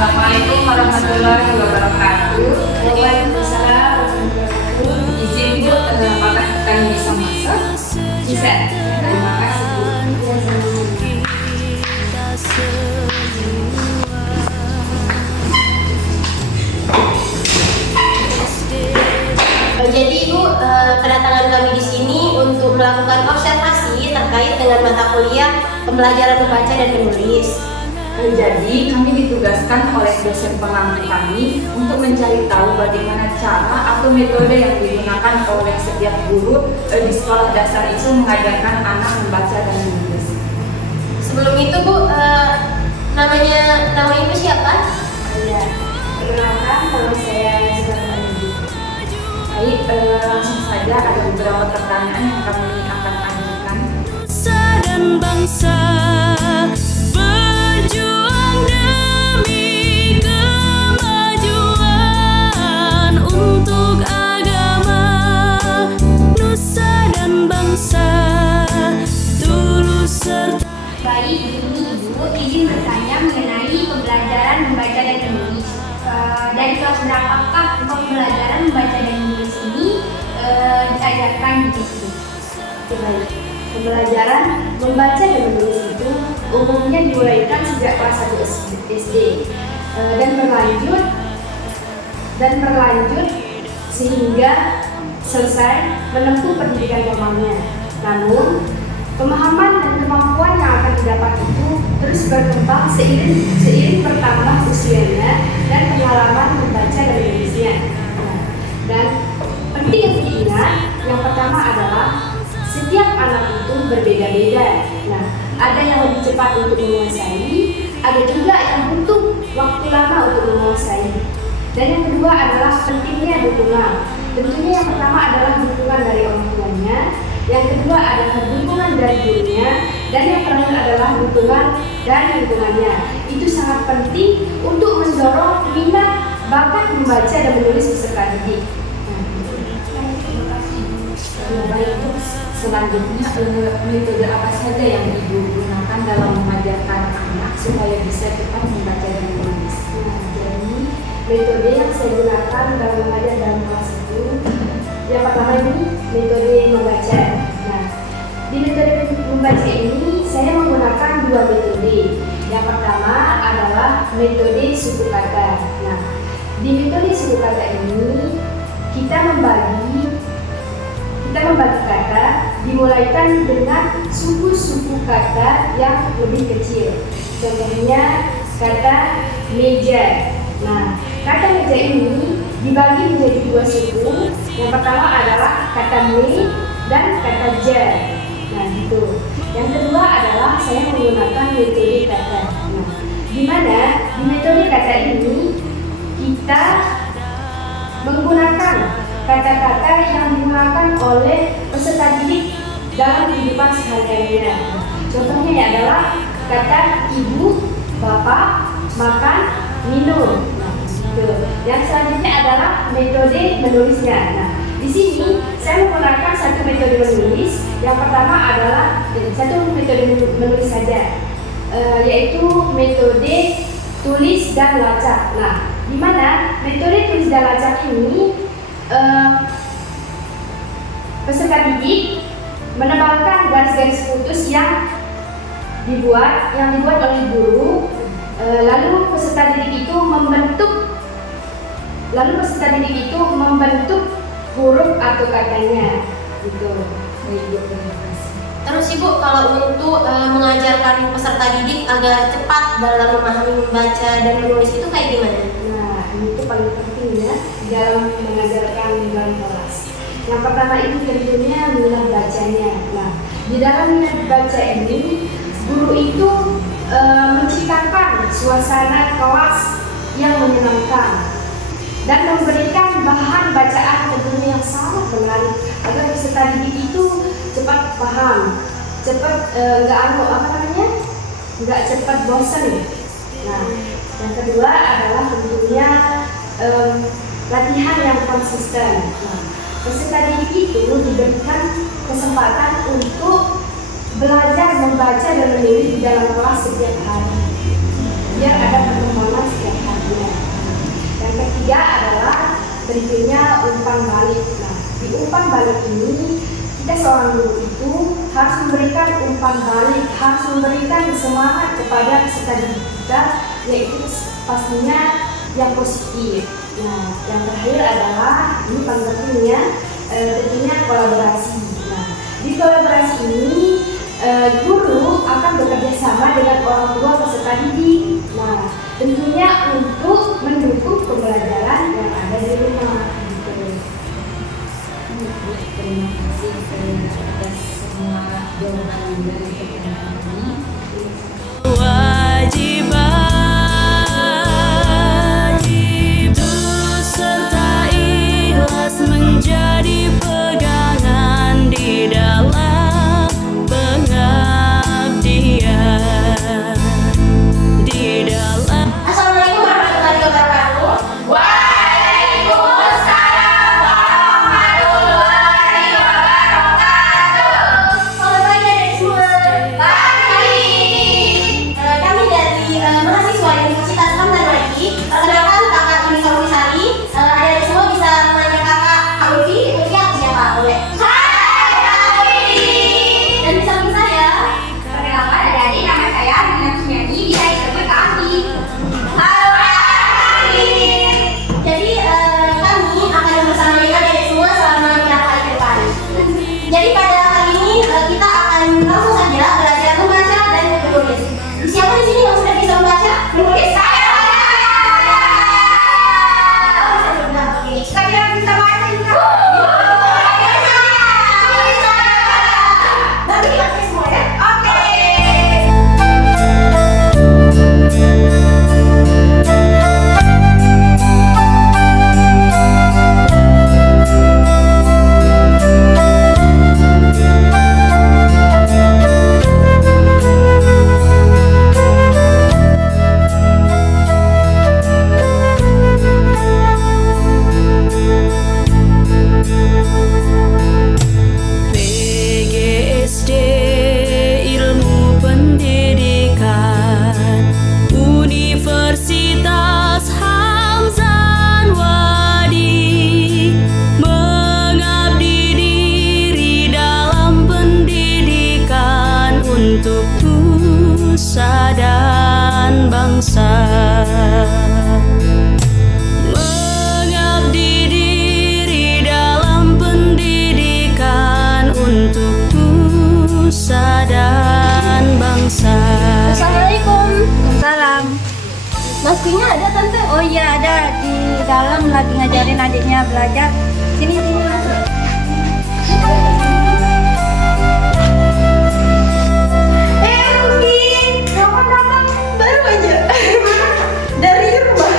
Assalamualaikum warahmatullahi wabarakatuh. Waalaikumsalam warahmatullahi wabarakatuh. Izin Bu, apakah kami bisa masuk? Bisa. Terima kasih Bu. Jadi Ibu, kedatangan kami di sini untuk melakukan observasi terkait dengan mata kuliah pembelajaran membaca dan menulis. Jadi kami ditugaskan oleh dosen pengampu kami untuk mencari tahu bagaimana cara atau metode yang digunakan oleh setiap guru di sekolah dasar itu mengajarkan anak membaca dan menulis. Sebelum itu Bu, nama Ibu siapa? Ya, perkenalkan nama saya Zubaidah. Baik, langsung saja ada beberapa pertanyaan yang kami akan ajukan. Dan bangsa berjuang demi kemajuan untuk agama nusa dan bangsa tulus serta. Baik, ini Ibu izin bertanya mengenai pembelajaran membaca dan menulis. Dari kelas berapakah pembelajaran membaca dan menulis ini diajarkan di sini? Baik. Pembelajaran membaca dan menulis itu umumnya dimulaikan sejak kelas 1 SD dan berlanjut sehingga selesai menempuh pendidikan formalnya. Namun, pemahaman dan kemampuan yang akan didapat itu terus berkembang seiring bertambah usianya dan pengalaman membaca dan menulisnya. Dan penting untuk diingat, yang pertama adalah setiap anak itu berbeda-beda. Nah, ada yang lebih cepat untuk menguasai, ada juga yang butuh waktu lama untuk menguasai. Dan yang kedua adalah pentingnya dukungan. Tentunya yang pertama adalah dukungan dari orang tuanya, yang kedua adalah dukungan dari gurunya, dan yang terakhir adalah dukungan dari lingkungannya. Itu sangat penting untuk mendorong minat bakat membaca dan menulis peserta didik. Baik, selanjutnya metode apa saja yang Ibu gunakan dalam mengajarkan anak supaya bisa cepat membaca dan menulis? Jadi metode yang saya gunakan dalam mengajar dalam kelas itu, yang pertama ini metode membaca. Nah, di metode membaca ini saya menggunakan dua metode. Yang pertama adalah metode suku kata. Nah, di metode suku kata ini kita membagi kata dimulaikan dengan suku-suku kata yang lebih kecil. Contohnya kata meja. Nah, kata meja ini dibagi menjadi dua suku. Yang pertama adalah kata me dan kata ja. Nah, gitu. Yang kedua adalah saya menggunakan metode kata. Nah, di mana di metode kata ini kita menggunakan kata-kata yang digunakan oleh peserta didik dalam kehidupan sehari-harinya. Contohnya adalah kata ibu, bapak, makan, minum. Nah, gitu. Yang selanjutnya adalah metode menulisnya. Nah, di sini saya menggunakan satu metode menulis. Yang pertama adalah satu metode menulis saja, yaitu metode tulis dan lacak. Nah, di mana metode tulis dan lacak ini peserta didik menebalkan garis-garis putus yang dibuat oleh guru, lalu peserta didik itu membentuk huruf atau katanya, gitu. Terus Ibu, kalau untuk mengajarkan peserta didik agar cepat dalam memahami membaca dan menulis itu kayak gimana? Nah, ini itu paling penting ya dalam mengajarkan dalam kelas. Yang pertama itu tentunya minat bacanya. Nah, di dalam minat baca ini guru itu menciptakan suasana kelas yang menyenangkan dan memberikan bahan bacaan tentunya yang sangat menarik agar peserta didik itu cepat paham, cepat nggak cepat bosan. Nah, yang kedua adalah tentunya latihan yang konsisten. Nah, peserta didik itu diberikan kesempatan untuk belajar membaca dan menulis di dalam kelas setiap hari, biar ada perkembangan setiap hari. Yang ketiga adalah berikutnya umpan balik. Nah, di umpan balik ini kita seorang guru itu harus memberikan umpan balik, harus memberikan semangat kepada peserta didik kita, yaitu pastinya yang positif. Nah, yang terakhir adalah ini paling pentingnya tentunya kolaborasi. Nah, di kolaborasi ini guru akan bekerja sama dengan orang tua peserta didik. Nah, tentunya untuk mendukung pembelajaran yang ada di rumah. Terima kasih atas semua jawaban dari pertanyaan ini. Kewajiban tulus serta ikhlas menjadi pegangan di dalam pengabdian. Di dalam Assalamualaikum warahmatullahi wabarakatuh. Waalaikumsalam warahmatullahi wabarakatuh. Selamat pagi adik semua. Pagi. Kami dari mahasiswa Universitas Hamdan Wadi. Perkenalkan kakak Uni Sari. Adik semua bisa memanggil kakak Kak Ulfi. Ulfi aku siapa? Boleh. Hai Kak Ulfi. Dan di samping saya, perkenalkan adik-adik, nama saya Nina Sumiati. Bisa dipanggil Kak Andi. Halo Kak. Jadi kami akan bersama dengan adik semua selama beberapa hari ke depan. Jadi pada hari ini kita akan langsung saja belajar membaca dan menulis. Siapa di sini yang sudah bisa membaca? Menulis? Saya. Saya bisa baca juga. Bisa. Nanti kita semua ya. Oke. PGSD Ilmu Pendidikan Universitas Hamzan Wadi mengabdi diri dalam pendidikan untuk nusa dan bangsa. Mengabdi diri dalam pendidikan untuk nusa dan bangsa. Assalamualaikum. Salam. Maskinya ada tante? Oh iya, ada di dalam lagi ngajarin adiknya belajar. Sini sini masuk. Ruby, kapan datang? Baru aja. Dari rumah.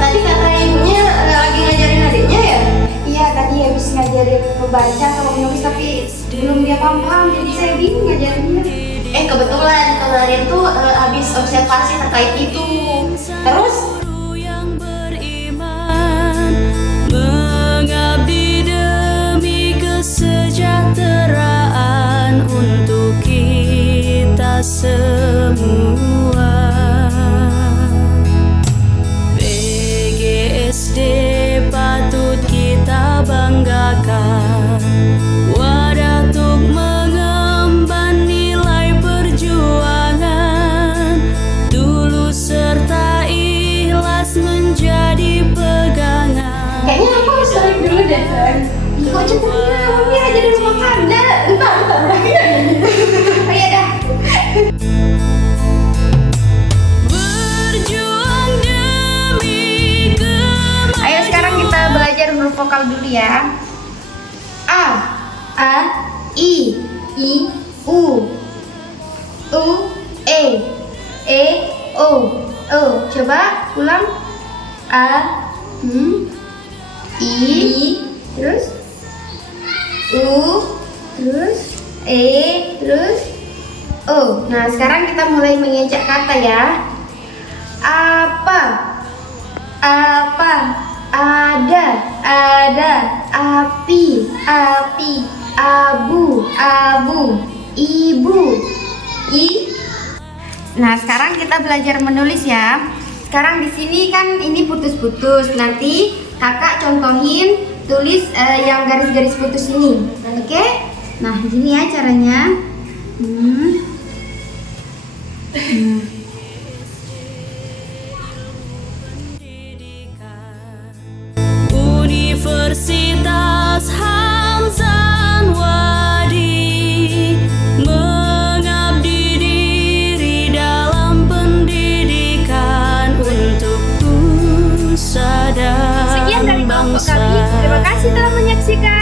Tadi kata ibunya lagi ngajarin adiknya ya? Iya, tadi habis ngajarin membaca sama menulis tapi belum dia paham, jadi saya bingung ngajarinnya. Kebetulan kemarin tuh habis observasi terkait itu. Terus Guru yang beriman mengabdi demi kesejahteraan untuk kita semua. PGSD patut kita banggakan, wadah untuk mengemban nilai perjuangan, tulus serta ikhlas menjadi pegangan. kayaknya aku harus balik dulu deh, San. Kok cepetnya? Mami aja di rumah Kanda. Entar. Oh iya dah. Berjuang demi kemajuan. Ayo sekarang kita belajar huruf vokal dulu ya. A, I, U, E, O. Coba ulang. A, I, terus U, terus E, terus O. Nah, sekarang kita mulai mengejak kata ya. Apa, ada, api, abu, ibu, I. Nah, sekarang kita belajar menulis ya. Sekarang di sini kan ini putus-putus. Nanti kakak contohin tulis yang garis-garis putus ini. Oke? Nah, gini ya caranya. Universitas Hamzan Wadi mengabdi diri dalam pendidikan untuk nusa dan Sekian dari kelompok bangsa. kami. Terima kasih telah menyaksikan.